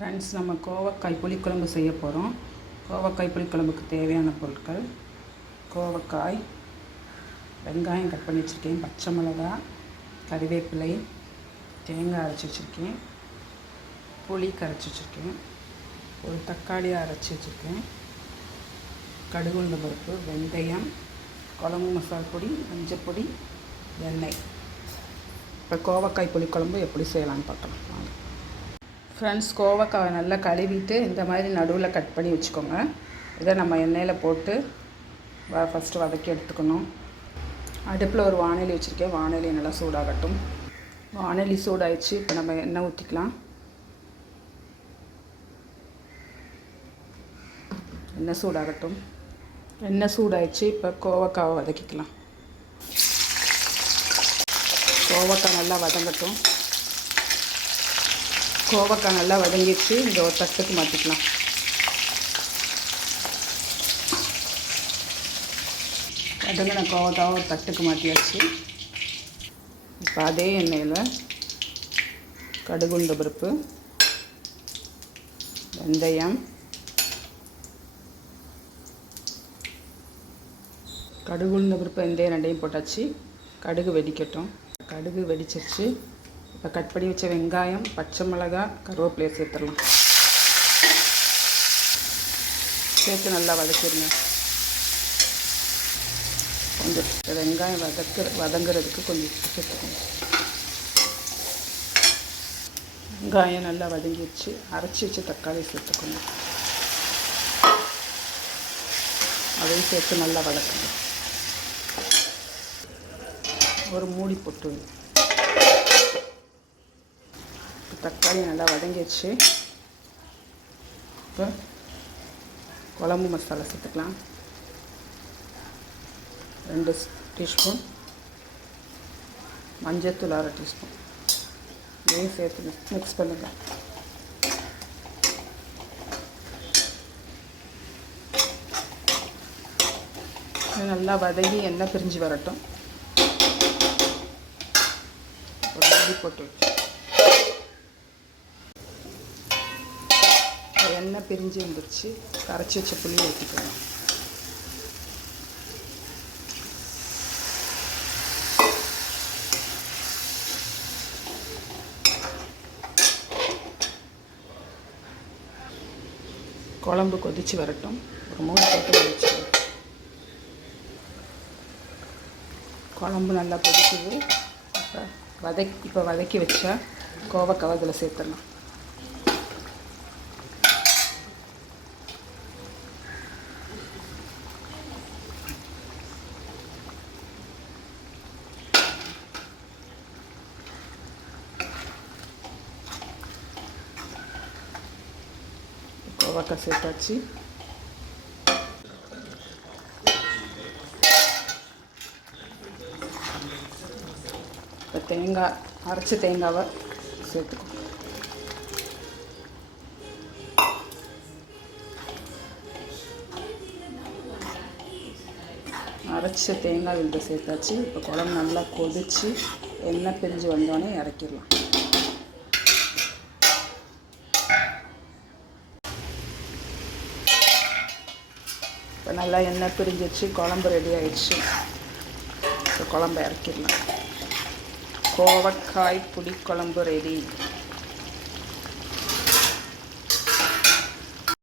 Friends, நம்ம கோவக்காய் புளிக்குழம்பு செய்ய போகிறோம். கோவக்காய் புளிக்குழம்புக்கு தேவையான பொருட்கள்: கோவக்காய், வெங்காயம் கட் பண்ணி வச்சுருக்கேன், பச்சை மிளகா, கறிவேப்பிலை, தேங்காய் அரைச்சி வச்சுருக்கேன், புளி கரைச்சி வச்சுருக்கேன், ஒரு தக்காளி அரைச்சி வச்சுருக்கேன், கடுகு உளுந்தம் பருப்பு, வெந்தயம், குழம்பு மசாலா பொடி, மஞ்சள் பொடி, எண்ணெய். இப்போ கோவக்காய் புளிக்குழம்பு எப்படி செய்யலான்னு பார்க்கலாம் வாங்க. ஃப்ரெண்ட்ஸ், கோவக்காய் நல்லா கழுவிட்டு இந்த மாதிரி நடுவில் கட் பண்ணி வச்சுக்கோங்க. இதை நம்ம எண்ணெயில் போட்டு ஃபஸ்ட்டு வதக்கி எடுத்துக்கணும். அடுப்பில் ஒரு வாணலி வச்சுருக்கேன். வாணலி நல்லா சூடாகட்டும். வாணலி சூடாகிடுச்சு. இப்போ நம்ம எண்ணெய் ஊற்றிக்கலாம். எண்ணெய் சூடாகட்டும். எண்ணெய் சூடாகிடுச்சு. இப்போ கோவக்காவை வதக்கிக்கலாம். கோவக்காய் நல்லா வதங்கட்டும். கோவக்காய் நல்லா வதங்கிடுச்சு. இந்த ஒரு தட்டுக்கு மாற்றிக்கலாம். வதங்கின கோவக்காவை ஒரு தட்டுக்கு மாற்றியாச்சு. இப்போ அதே எண்ணெயில் கடுகு உளுந்தம் பருப்பு, வெந்தயம், கடுகு உளுந்தம் பருப்பு, வெந்தயம் ரெண்டையும் போட்டாச்சு. கடுகு வெடிக்கட்டும். கடுகு வெடிச்சிருச்சு. இப்போ கட் பண்ணி வச்ச வெங்காயம், பச்சை மிளகாய், கருவேப்பிலையை சேர்த்துடலாம். சேர்த்து நல்லா வதக்கிடுங்க. கொஞ்சம் வெங்காயம் வதங்குறதுக்கு கொஞ்சம் சேர்த்துக்கோங்க. வெங்காயம் நல்லா வதங்கிடுச்சு. அரைச்சி வச்சு தக்காளி சேர்த்துக்கோங்க. அதையும் சேர்த்து நல்லா வதக்குங்க. ஒரு மூடி போட்டு தக்காளி நல்லா வதங்கிடுச்சு. இப்போ குழம்பு மசாலா சேர்த்துக்கலாம். 2 டீஸ்பூன், மஞ்சள்தூள் 1/2 டீஸ்பூன். இதையும் சேர்த்து மிக்ஸ் பண்ணுங்கள். நல்லா வதங்கி எண்ணெய் பிரிஞ்சு வரட்டும். போட்டு எண்ணெய் பிரிஞ்சு வந்துடுச்சு. கரைச்சி வச்ச புளி ஊற்றிக்கலாம். குழம்பு கொதித்து வரட்டும். ஒரு 3 போட்டு கொதிச்சு. குழம்பு நல்லா கொதிக்குது. இப்போ வதக்கி வச்சா கோவக்காய் இதில் சேர்த்துடலாம். கோவக்காய் சேர்த்தாச்சு. இப்போ தேங்காய், அரைச்ச தேங்காவை சேர்த்துக்கோ. அரைச்ச தேங்காய் இதில் சேர்த்தாச்சு. இப்போ குழம்பு நல்லா கொதித்து எண்ணெய் பிரிஞ்சு வந்தோடனே இறக்கிடலாம். இப்போ நல்லா எண்ணெய் பிரிஞ்சிச்சு. குழம்பு ரெடி ஆகிடுச்சு. இப்போ குழம்பு இறக்கிடலாம். கோவக்காய் புளிக்குழம்பு ரெடி.